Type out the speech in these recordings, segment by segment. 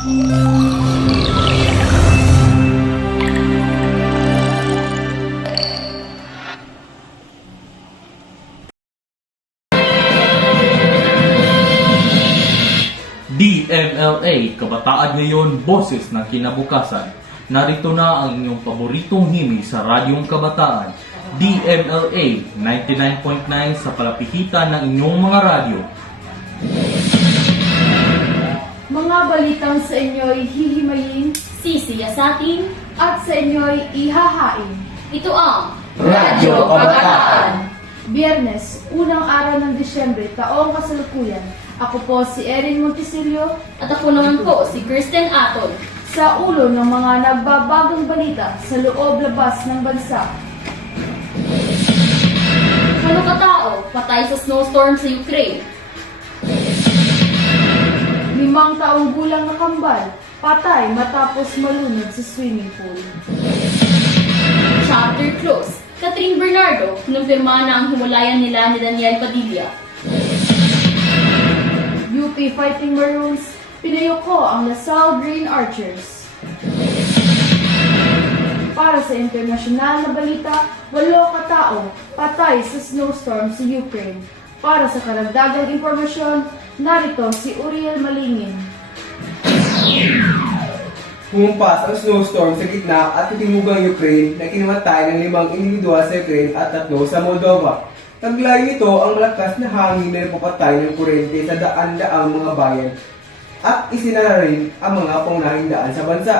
DMLA, Kabataan Ngayon, Boses ng Kinabukasan. Narito na ang inyong paboritong himig sa Radyong Kabataan. DMLA 99.9 sa palapihitan ng inyong mga radyo. Mga balitang sa inyo'y hihimayin, sisiyasatin, at sa inyo'y ihahain. ito ang Radyo Kabataan. Biyernes, unang araw ng Disyembre, taong kasalukuyan. Ako po si Erin Montesilio, At ako naman po, si Kristen Aton. sa ulo ng mga nagbabagong balita sa loob-labas ng bansa. Ano katao, patay sa snowstorm sa Ukraine. 5 taong gulang na kambal, patay matapos malunod sa swimming pool. Chapter close. Catherine Bernardo, kinumpirma na ang himulayan nila ni Daniel Padilla. UP Fighting Maroons, pinayoko ang LaSalle Green Archers. Para sa internasyonal na balita, 8 katao patay sa snowstorm sa Ukraine. Para sa karagdagang impormasyon, narito si Uriel Malingin. Humumpas ang snowstorm sa gitna at titimugang Ukraine na kinamatay ng 5 individual sa Ukraine at 3 sa Moldova. Taglay nito ang malakas na hangin na nagpapatay ng kuryente sa daan-daang mga bayan at isinara rin ang mga pangunahing daan sa bansa.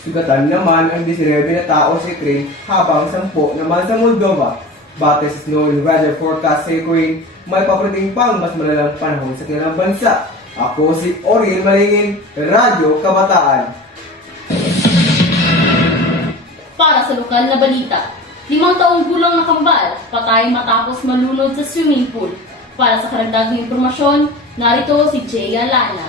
Sugatan naman ang 19 na tao sa Ukraine habang 10 naman sa Moldova. Batay sa snow and weather forecast sa Ukraine, may paparating pang mas malalang panahon sa kanilang bansa. Ako si Oriel Malingin, Radyo Kabataan. Para sa lokal na balita, 5 taong gulang na kambal, patay matapos malunod sa swimming pool. Para sa karagdagang impormasyon, narito si Jaya Lana.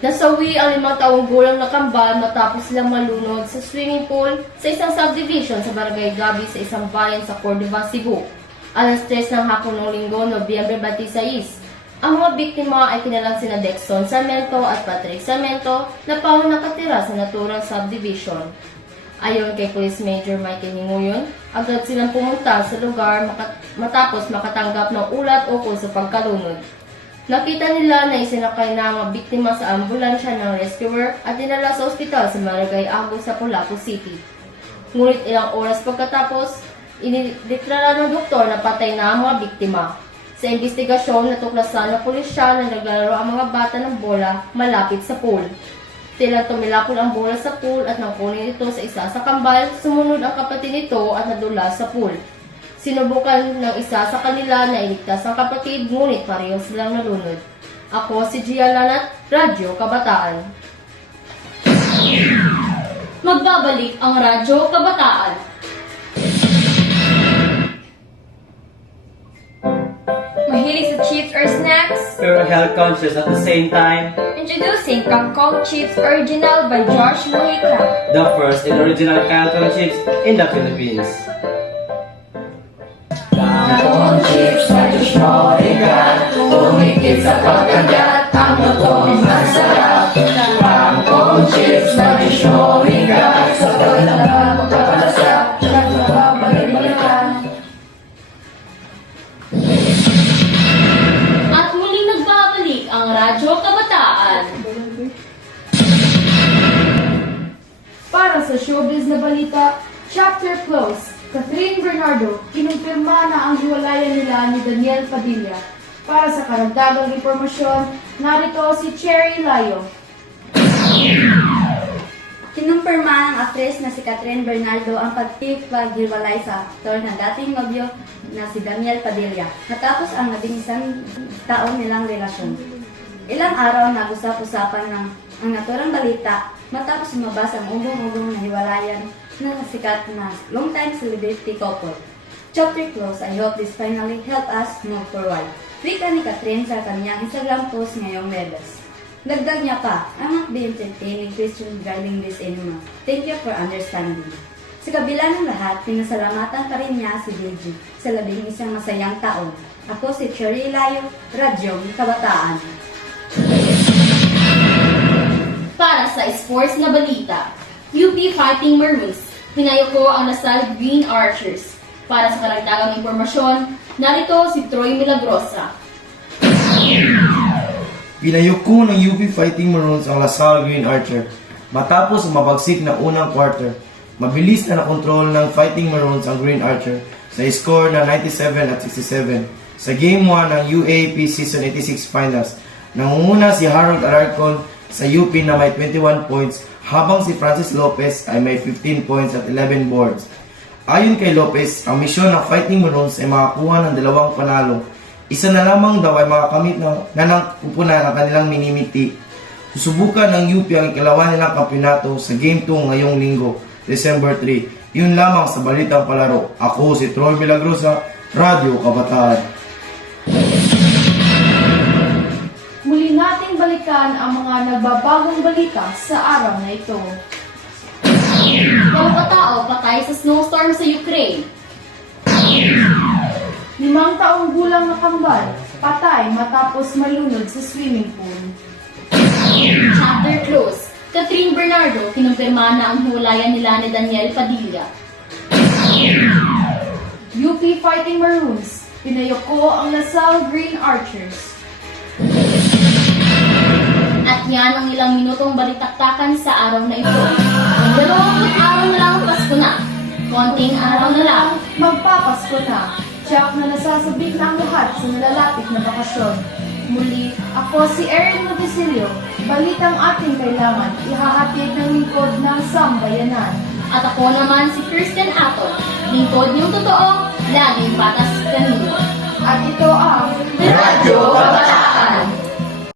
Nasawi ang 5 taong gulang na kambal matapos silang malunod sa swimming pool sa isang subdivision sa Barangay Gabi sa isang bayan sa Cordova, Cebu. Alas 3 ng hapon ng linggo, Nobyembre 26. Ang mga biktima ay kinalang sina Dexon Sarmento at Patrick Sarmento na pawang nakatira sa naturang subdivision. Ayon kay Police Major Michael Hinguyon, agad silang pumunta sa lugar matapos makatanggap ng ulat ukol sa pagkalunod. Nakita nila na isinakay na ang mga biktima sa ambulansya ng rescuer at dinala sa ospital sa Barangay Agos sa Pulapu City. Ngunit ilang oras pagkatapos, inideklara ng doktor na patay na ang mga biktima. Sa investigasyon, natuklasan ng pulisya na naglalaro ang mga bata ng bola malapit sa pool. Tila tumilapon ang bola sa pool at nang kunin ito sa isa sa kambal, sumunod ang kapatid nito at nadulas sa pool. Sinubukan ng isa sa kanila na iligtas ang kapatid, ngunit pareho silang nalunod. Ako si Gia Lanat, Radyo Kabataan. Magbabalik ang Radyo Kabataan. Mahilig sa chips or snacks? Pero health conscious at the same time. Introducing Kangkong Chips Original by George Mojica. The first and original Canton chips in the Philippines. Kangkong chips na Diyos Mojica, tumikit sa pagkagat, ang lutong masarap. Kangkong chips na Diyos Mojica, sa pagkagat magpapalasap, nagbabalik-balikan. At muling nagbabalik ang Radyo Kabataan. Para sa showbiz na balita, chapter close. Catherine Bernardo, kinumpirma na ang hiwalayan nila ni Daniel Padilla. Para sa karagdagang impormasyon, narito si Cherry Layo. Kinumpirma ng aktres na si Catherine Bernardo ang pagkipaghiwalay sa aktor na dating nobyo na si Daniel Padilla matapos ang 11 taon nilang relasyon. Ilang araw nag-usap-usapan ng ang naturang balita matapos lumabas ang ugong-ugong na hiwalayan ng sikat na long-time celebrity couple. Chapter close. I hope this finally help us move forward. Wika ni Catherine sa kanyang Instagram post ngayong Webes. Dagdag niya pa, I'm not being entertaining Christian driving this anymore. Thank you for understanding. Sa kabila ng lahat, pinasalamatan pa rin niya si Gigi sa 11 masayang taon. Ako si Cherry Layo, Radyo Kabataan. sports na balita. UP Fighting Maroons, hinayoko ang Lasal Green Archers. Para sa karagdagang impormasyon, narito si Troy Milagrosa. Pinayuko ng UP Fighting Maroons ang Lasal Green Archer. Matapos ang mabagsik na unang quarter, mabilis na nakontrol ng Fighting Maroons ang Green Archer sa score na 97-67 sa Game 1 ng UAAP Season 86 Finals. Nangunguna si Harold Alarcon sa UP na may 21 points habang si Francis Lopez ay may 15 points at 11 boards. Ayon kay Lopez, ang misyon ng Fighting Maroons ay makakuha ng 2 panalo. Isa na lamang daw ay makakamit na nangpupunan ang kanilang minimiti. Susubukan ng UP ang ikalawa nilang kampyonato sa Game 2 ngayong linggo, December 3. Yun lamang sa Balitang Palaro. Ako si Troy Milagrosa, Radio Kabataan. Muli nating balikan ang mga nagbabagong balita sa araw na ito. Mga katao patay sa snowstorm sa Ukraine. 5 taong gulang na kambal, patay matapos malunod sa swimming pool. Chapter close. Catherine Bernardo, kinumpirma na ang hiwalayan nila ni Daniel Padilla. UP Fighting Maroons, pinayoko ang Lasal Green Archers. At yan ang ilang minutong balitaktakan sa araw na ito. 20 araw na lang Pasko na. Konting araw na lang. Magpapasko na, tiyak na nasasabik na ang lahat sa nalalapit na bakasyon. Muli, ako si Erin Modesilio, balitang ating kailangan, ihahatid ng lingkod ng sambayanan. At ako naman si Kristen Aton. Lingkod niyong totoo, laging patas kanino. At ito ang Radyo Kabataan.